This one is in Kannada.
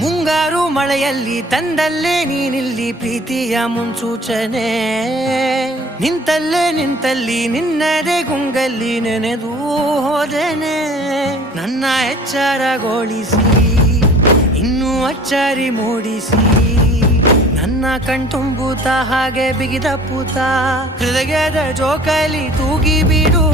ಮುಂಗಾರು ಮಳೆಯಲ್ಲಿ ತಂದಲ್ಲೇ ನೀನಿಲ್ಲಿ ಪ್ರೀತಿಯ ಮುನ್ಸೂಚನೆ, ನಿಂತಲ್ಲಿ ನಿನ್ನದೇ ಗುಂಗಲ್ಲಿ ನೆನೆದು ಹೋದೆನೆ. ನನ್ನ ಎಚ್ಚರಗೊಳಿಸಿ ಇನ್ನೂ ಅಚ್ಚರಿ ಮೂಡಿಸಿ, ನನ್ನ ಕಣ್ತುಂಬುತ್ತ ಹಾಗೆ ಬಿಗಿದ ಪೂತ ಹೃದಯದ ಜೋಕಾಲಿ ತೂಗಿ ಬಿಡು.